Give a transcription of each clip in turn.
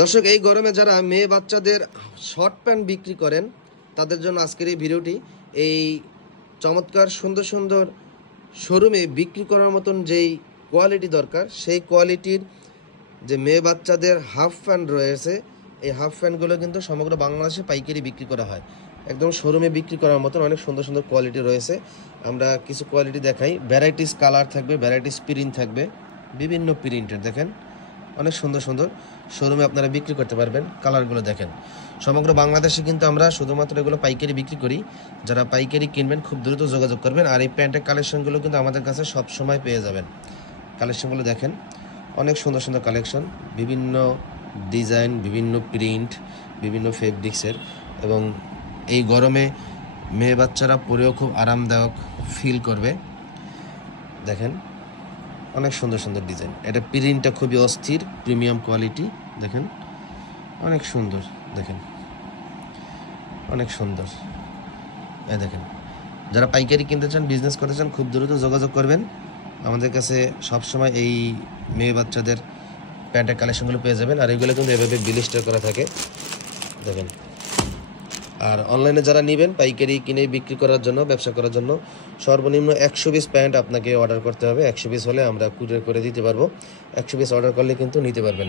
দর্শক, এই গরমে যারা মেয়ে বাচ্চাদের শর্ট প্যান্ট বিক্রি করেন তাদের জন্য আজকের এই ভিডিওটি। এই চমৎকার সুন্দর সুন্দর শোরুমে বিক্রি করার মতন যেই কোয়ালিটি দরকার সেই কোয়ালিটির যে মেয়ে বাচ্চাদের হাফ প্যান্ট রয়েছে, এই হাফ প্যান্টগুলো কিন্তু সমগ্র বাংলাদেশে পাইকারি বিক্রি করা হয়। একদম শোরুমে বিক্রি করার মতন অনেক সুন্দর সুন্দর কোয়ালিটি রয়েছে। আমরা কিছু কোয়ালিটি দেখাই। ভ্যারাইটিস কালার থাকবে, ভ্যারাইটিস প্রিন্ট থাকবে, বিভিন্ন প্রিন্টের দেখেন অনেক সুন্দর সুন্দর শোরুমে আপনারা বিক্রি করতে পারবেন। কালারগুলো দেখেন। সমগ্র বাংলাদেশে কিন্তু আমরা শুধুমাত্র এগুলো পাইকারি বিক্রি করি। যারা পাইকারি কিনবেন খুব দ্রুত যোগাযোগ করবেন। আর এই প্যান্টের কালেকশনগুলো কিন্তু আমাদের কাছে সব সময় পেয়ে যাবেন। কালেকশনগুলো দেখেন অনেক সুন্দর সুন্দর কালেকশন, বিভিন্ন ডিজাইন, বিভিন্ন প্রিন্ট, বিভিন্ন ফেব্রিক্সের, এবং এই গরমে মেয়ে বাচ্চারা পরেও খুব আরামদায়ক ফিল করবে। দেখেন অনেক সুন্দর সুন্দর ডিজাইন। এটা প্রিন্টটা খুবই অস্থির, প্রিমিয়াম কোয়ালিটি। দেখেন অনেক সুন্দর, দেখেন অনেক সুন্দর। এই দেখেন, যারা পাইকারি কিনতে চান, বিজনেস করতে চান, খুব দ্রুত যোগাযোগ করবেন। আমাদের কাছে সবসময় এই মেয়ে বাচ্চাদের প্যান্টের কালেকশনগুলো পেয়ে যাবেন। আর এগুলো কিন্তু এভাবে বিলিস্টার করা থাকে, দেখেন। আর অনলাইনে যারা নেবেন পাইকারি কিনে বিক্রি করার জন্য, ব্যবসা করার জন্য, সর্বনিম্ন 100 পিস প্যান্ট আপনাকে অর্ডার করতে হবে। 100 পিস হলে আমরা কুরিয়ার করে দিতে পারবো। 100 পিস অর্ডার করলে কিন্তু নিতে পারবেন।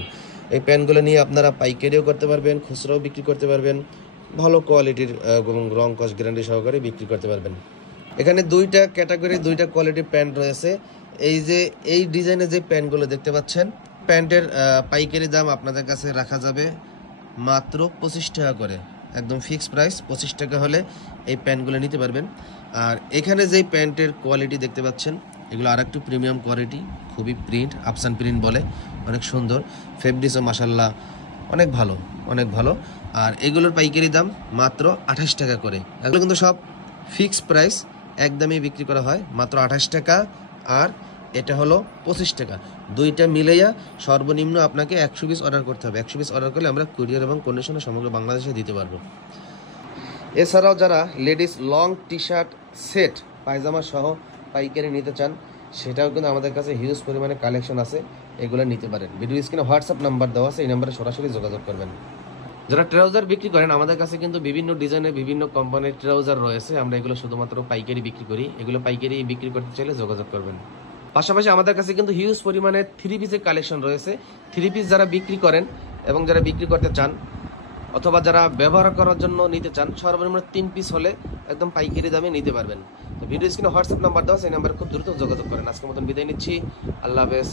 এই প্যান্টগুলো নিয়ে আপনারা পাইকারিও করতে পারবেন, খুচরাও বিক্রি করতে পারবেন, ভালো কোয়ালিটির এবং রং কস গ্যারান্টি সহকারে বিক্রি করতে পারবেন। এখানে দুইটা ক্যাটাগরি, দুইটা কোয়ালিটির প্যান্ট রয়েছে। এই যে এই ডিজাইনের যে প্যান্টগুলো দেখতে পাচ্ছেন, প্যান্টের পাইকারি দাম আপনাদের কাছে রাখা যাবে মাত্র 25 টাকা করে। একদম ফিক্সড প্রাইস 25 টাকা হলে এই প্যান্টগুলো নিতে পারবেন। আর এখানে যেই প্যান্টের কোয়ালিটি দেখতে পাচ্ছেন, এগুলো আর একটু প্রিমিয়াম কোয়ালিটি, খুবই প্রিন্ট, আফসান প্রিন্ট বলে, অনেক সুন্দর। ফেব্রিক্সও মাশাল্লাহ অনেক ভালো, অনেক ভালো। আর এগুলোর পাইকারি দাম মাত্র 28 টাকা করে। এগুলো কিন্তু সব ফিক্সড প্রাইস, একদমই বিক্রি করা হয় মাত্র 28 টাকা। আর এটা হলো 25 টাকা। দুইটা মিলাইয়া সর্বনিম্ন আপনাকে 100 পিস অর্ডার করতে হবে। 100 পিস অর্ডার করলে আমরা কুরিয়ার এবং কন্ডিশনে সমগ্র বাংলাদেশে দিতে পারবো। এছাড়াও যারা ladies long T shirt set, পায়জামা সহ পাইকারি নিতে চান, সেটাও কিন্তু আমাদের কাছে হিউজ পরিমাণে কালেকশন আছে, এগুলো নিতে পারেন। ভিডিও স্ক্রিনে হোয়াটসঅ্যাপ নাম্বার দেওয়া আছে, এই নাম্বারে সরাসরি যোগাযোগ করবেন। যারা ট্রাউজার বিক্রি করেন, আমাদের কাছে কিন্তু বিভিন্ন ডিজাইনের, বিভিন্ন কোম্পানির ট্রাউজার রয়েছে। আমরা এগুলো শুধুমাত্র পাইকারি বিক্রি করি। এগুলো পাইকারি বিক্রি করতে চাইলে যোগাযোগ করবেন। পাশাপাশি আমাদের কাছে কিন্তু হিউজ পরিমাণে 3 পিসের কালেকশন রয়েছে। 3 পিস যারা বিক্রি করেন এবং যারা বিক্রি করতে চান, অথবা যারা ব্যবহার করার জন্য নিতে চান, সর্বনিম্ন 3 পিস হলে একদম পাইকারি দামে নিতে পারবেন। তো ভিডিও স্ক্রিনে হোয়াটসঅ্যাপ নাম্বার দেওয়া আছে, এই নাম্বারে খুব দ্রুত যোগাযোগ করেন। আজকের মতন বিদায় নিচ্ছি। আল্লাহ হাফেজ।